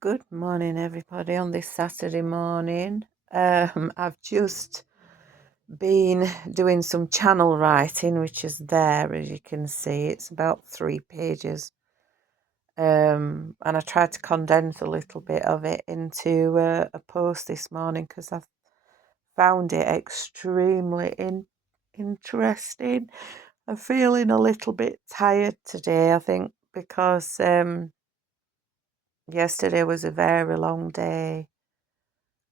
Good morning, everybody, on this Saturday morning. I've just been doing some channel writing, which is there, as you can see. It's about 3 pages. And I tried to condense a little bit of it into a post this morning because I found it extremely interesting. I'm feeling a little bit tired today, I think, because yesterday was a very long day.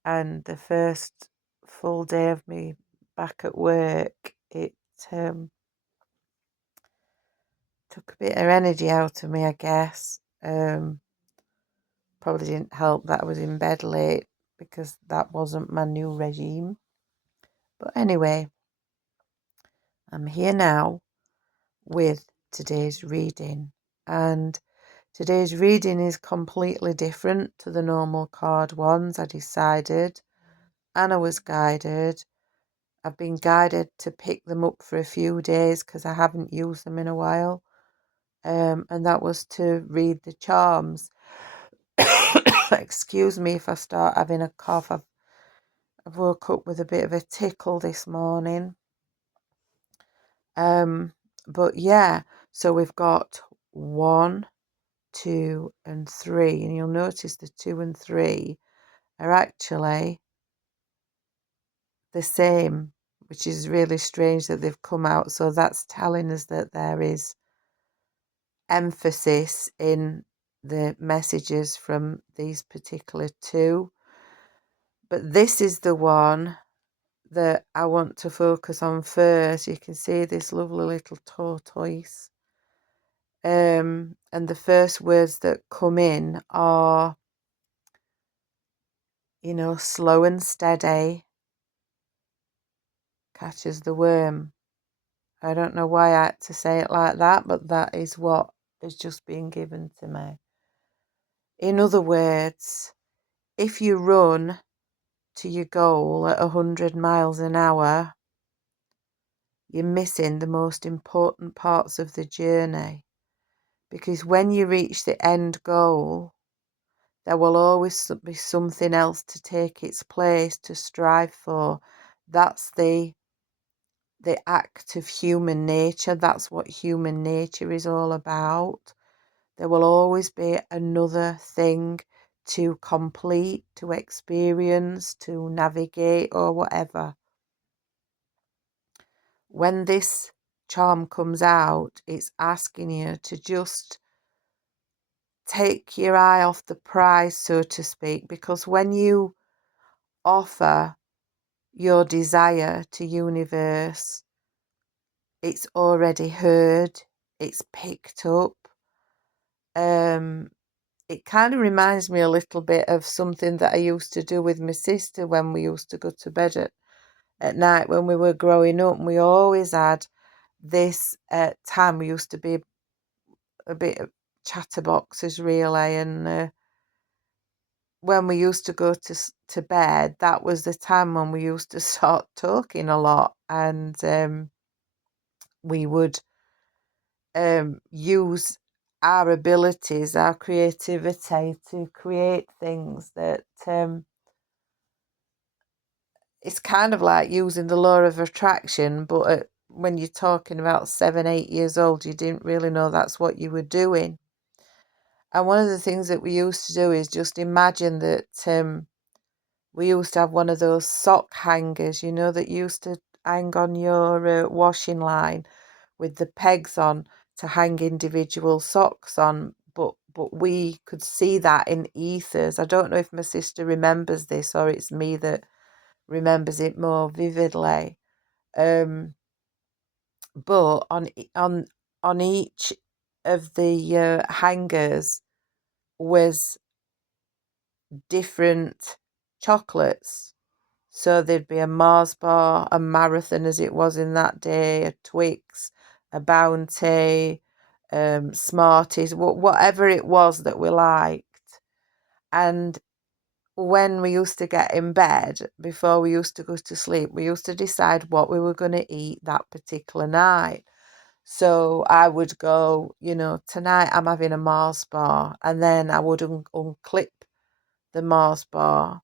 And the first full day of me back at work, it took a bit of energy out of me, I guess. Probably didn't help that I was in bed late because that wasn't my new regime. But anyway, I'm here now with today's reading. And today's reading is completely different to the normal card ones, I decided. And I was guided. I've been guided to pick them up for a few days because I haven't used them in a while. And that was to read the charms. Excuse me if I start having a cough. I've woke up with a bit of a tickle this morning. But yeah, so we've got 1, 2, and 3. And you'll notice the 2 and 3 are actually the same, which is really strange that they've come out. So that's telling us that there is emphasis in the messages from these particular 2. But this is the one that I want to focus on first. You can see this lovely little tortoise. And the first words that come in are, slow and steady catches the worm. I don't know why I had to say it like that, but that is what has just been given to me. In other words, if you run to your goal at 100 miles an hour, you're missing the most important parts of the journey. Because when you reach the end goal, there will always be something else to take its place to strive for. That's the act of human nature. That's what human nature is all about. There will always be another thing to complete, to experience, to navigate, or whatever. When this charm comes out, it's asking you to just take your eye off the prize, so to speak, because when you offer your desire to universe, it's already heard, it's picked up. It kind of reminds me a little bit of something that I used to do with my sister when we used to go to bed at night when we were growing up. And we always had this time. We used to be a bit of chatterboxes, really. And when we used to go to bed, that was the time when we used to start talking a lot. And we would use our abilities, our creativity to create things that it's kind of like using the law of attraction, but when you're talking about 7, 8 years old, you didn't really know that's what you were doing. And one of the things that we used to do is just imagine that we used to have one of those sock hangers, that used to hang on your washing line with the pegs on to hang individual socks on. But we could see that in ethers. I don't know if my sister remembers this or it's me that remembers it more vividly. But on each of the hangers was different chocolates. So there'd be a Mars bar, a Marathon as it was in that day, a Twix, a Bounty, Smarties, whatever it was that we liked. And when we used to get in bed, before we used to go to sleep, we used to decide what we were going to eat that particular night. So I would go, tonight I'm having a Mars bar, and then I would unclip the Mars bar,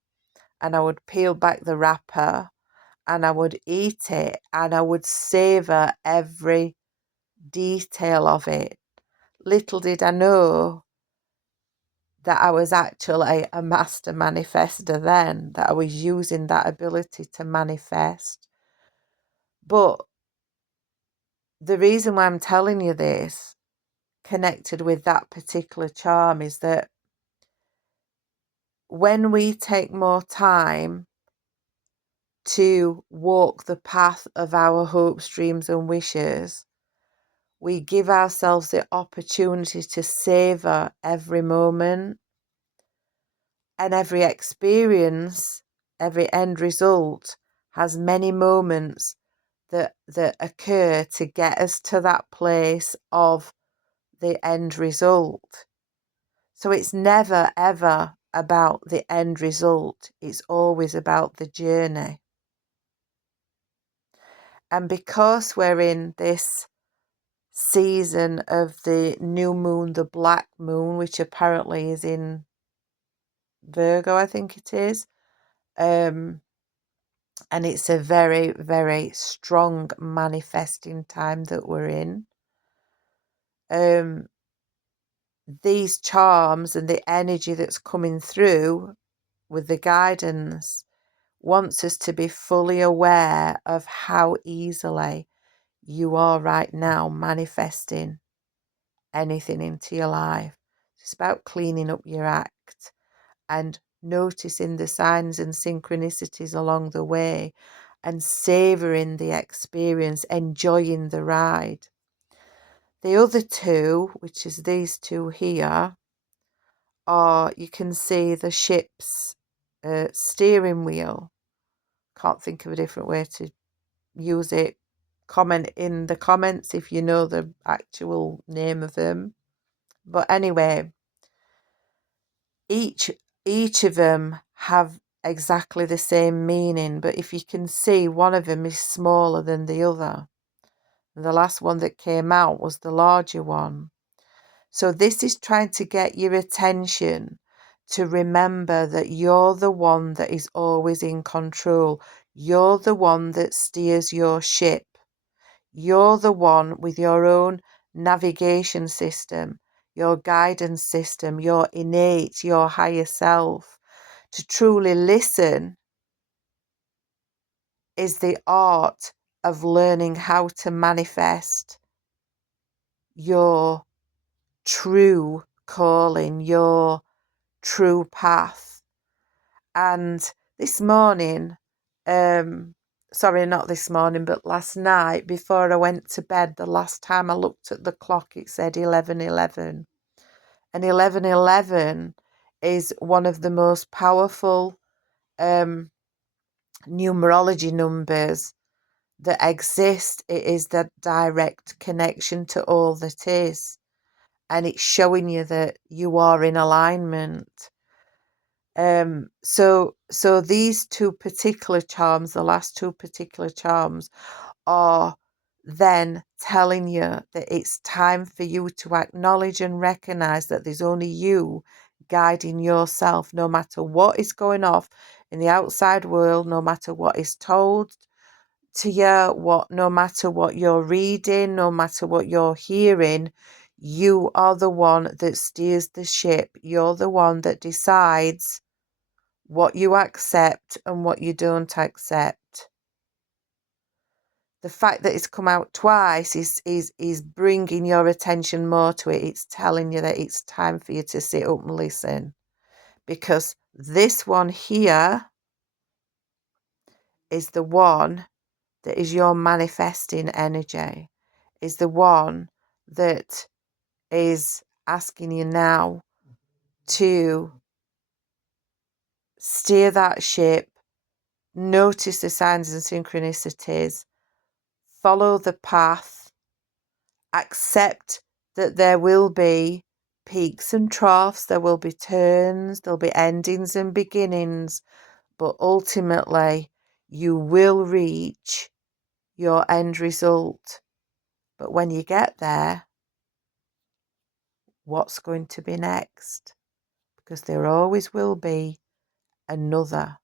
and I would peel back the wrapper and I would eat it, and I would savour every detail of it. Little did I know that I was actually a master manifester then, that I was using that ability to manifest. But the reason why I'm telling you this, connected with that particular charm, is that when we take more time to walk the path of our hopes, dreams, and wishes, we give ourselves the opportunity to savor every moment and every experience. Every end result has many moments that occur to get us to that place of the end result. So it's never ever about the end result, it's always about the journey. And because we're in this season of the new moon, the black moon, which apparently is in Virgo, I think it is, and it's a very, very strong manifesting time that we're in. These charms and the energy that's coming through with the guidance wants us to be fully aware of how easily you are right now manifesting anything into your life. It's about cleaning up your act and noticing the signs and synchronicities along the way and savouring the experience, enjoying the ride. The other two, which is these two here, are, you can see the ship's steering wheel. Can't think of a different way to use it. Comment in the comments if you know the actual name of them. But anyway, each of them have exactly the same meaning, but if you can see, one of them is smaller than the other. The last one that came out was the larger one. So this is trying to get your attention to remember that you're the one that is always in control. You're the one that steers your ship. You're the one with your own navigation system, your guidance system, your innate, your higher self. To truly listen is the art of learning how to manifest your true calling, your true path. And this morning, sorry, not this morning, but last night before I went to bed, the last time I looked at the clock, it said 11:11. And 11:11 is one of the most powerful numerology numbers that exist. It is the direct connection to all that is. And it's showing you that you are in alignment. So these two particular charms, the last two particular charms, are then telling you that it's time for you to acknowledge and recognize that there's only you guiding yourself, no matter what is going off in the outside world, no matter what is told to you, no matter what you're reading, no matter what you're hearing. You are the one that steers the ship. You're the one that decides what you accept and what you don't accept. The fact that it's come out twice is bringing your attention more to it. It's telling you that it's time for you to sit up and listen. Because this one here is the one that is your manifesting energy, is the one that is asking you now to steer that ship, notice the signs and synchronicities, follow the path, accept that there will be peaks and troughs, there will be turns, there'll be endings and beginnings, but ultimately you will reach your end result. But when you get there, what's going to be next? Because there always will be another.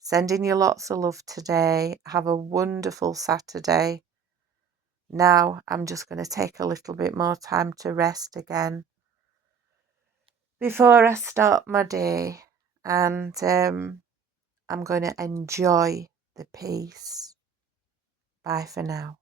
Sending you lots of love today. Have a wonderful Saturday. Now I'm just going to take a little bit more time to rest again before I start my day, and I'm going to enjoy the peace. Bye for now.